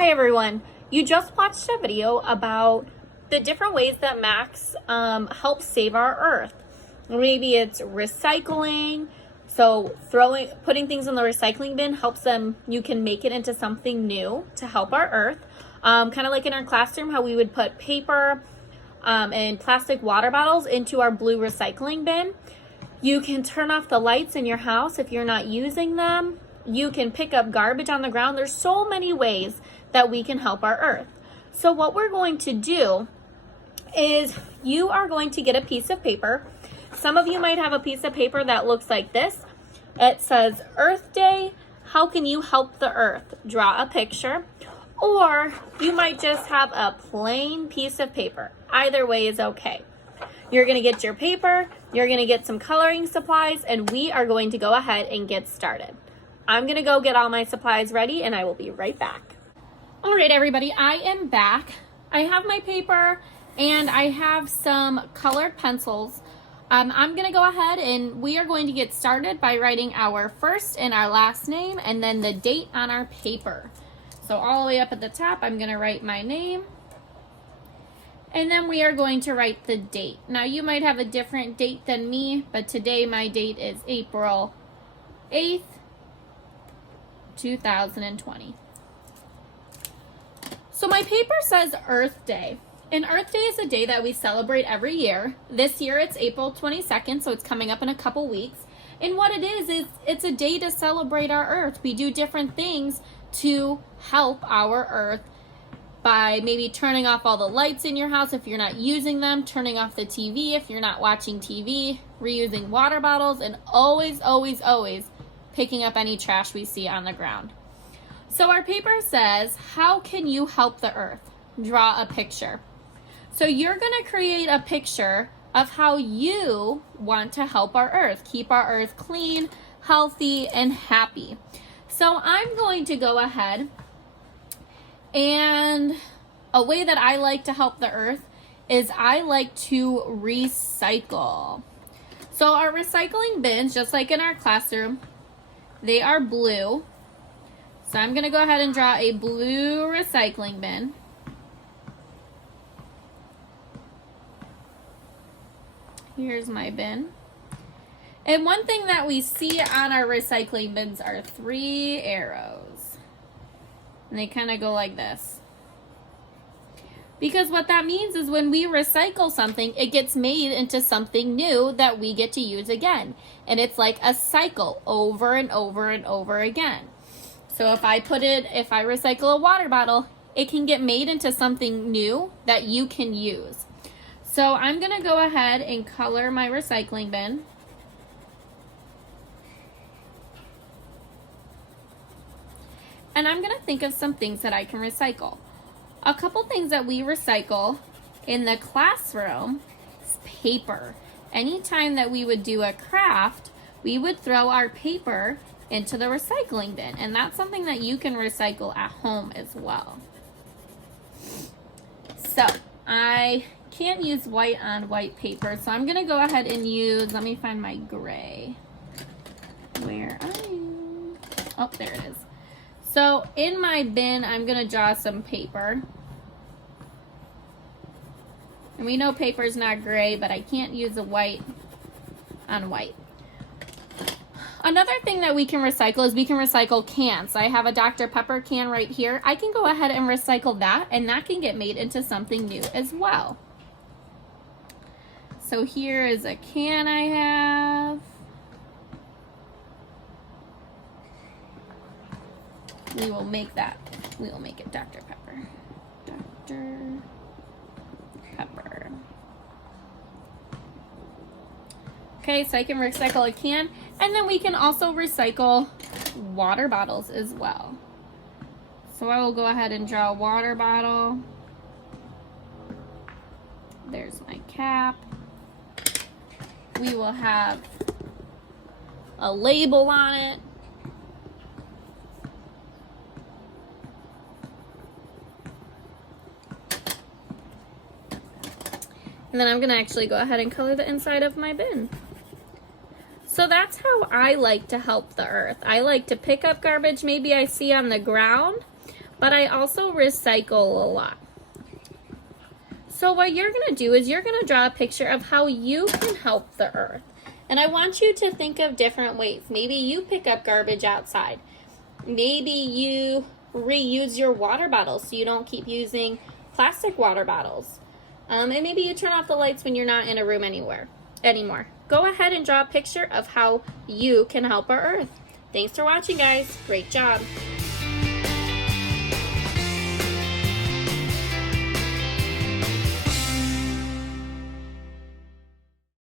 Hi everyone, you just watched a video about the different ways that Max helps save our earth. Maybe it's recycling, so putting things in the recycling bin helps them, you can make it into something new to help our earth. Kind of like in our classroom, how we would put paper and plastic water bottles into our blue recycling bin. You can turn off the lights in your house if you're not using them. You can pick up garbage on the ground. There's so many ways that we can help our earth. So what we're going to do is you are going to get a piece of paper. Some of you might have a piece of paper that looks like this. It says Earth Day, how can you help the earth? Draw a picture. Or you might just have a plain piece of paper. Either way is okay. You're going to get your paper, you're going to get some coloring supplies, and we are going to go ahead and get started. I'm going to go get all my supplies ready, and I will be right back. All right, everybody, I am back. I have my paper, and I have some colored pencils. I'm going to go ahead, and we are going to get started by writing our first and our last name, and then the date on our paper. So all the way up at the top, I'm going to write my name. And then we are going to write the date. Now you might have a different date than me, but today my date is April 8th, 2020. So my paper says Earth Day. And Earth Day is a day that we celebrate every year. This year it's April 22nd, so it's coming up in a couple weeks. And what it is it's a day to celebrate our Earth. We do different things to help our Earth by maybe turning off all the lights in your house if you're not using them, turning off the TV if you're not watching TV, reusing water bottles, and always, always, always picking up any trash we see on the ground. So our paper says, how can you help the earth? Draw a picture. So you're going to create a picture of how you want to help our earth, keep our earth clean, healthy, and happy. So I'm going to go ahead, and a way that I like to help the earth is I like to recycle. So our recycling bins, just like in our classroom, they are blue. So I'm going to go ahead and draw a blue recycling bin. Here's my bin. And one thing that we see on our recycling bins are 3 arrows. And they kind of go like this. Because what that means is when we recycle something, it gets made into something new that we get to use again. And it's like a cycle over and over and over again. So if I recycle a water bottle, it can get made into something new that you can use. So I'm going to go ahead and color my recycling bin. And I'm going to think of some things that I can recycle. A couple things that we recycle in the classroom is paper. Anytime that we would do a craft, we would throw our paper into the recycling bin. And that's something that you can recycle at home as well. So I can't use white on white paper, so I'm going to go ahead and use, let me find my gray. Where are you? Oh, there it is. So in my bin, I'm going to draw some paper. And we know paper is not gray, but I can't use a white on white. Another thing that we can recycle is we can recycle cans. I have a Dr. Pepper can right here. I can go ahead and recycle that, and that can get made into something new as well. So here is a can I have. We will make it Dr. Pepper. Dr. Pepper. Okay, so I can recycle a can, and then we can also recycle water bottles as well. So I will go ahead and draw a water bottle. There's my cap. We will have a label on it. And then I'm going to actually go ahead and color the inside of my bin. So that's how I like to help the earth. I like to pick up garbage maybe I see on the ground, but I also recycle a lot. So what you're going to do is you're going to draw a picture of how you can help the earth. And I want you to think of different ways. Maybe you pick up garbage outside. Maybe you reuse your water bottles so you don't keep using plastic water bottles. And maybe you turn off the lights when you're not in a room anymore. Go ahead and draw a picture of how you can help our earth. Thanks for watching, guys. Great job.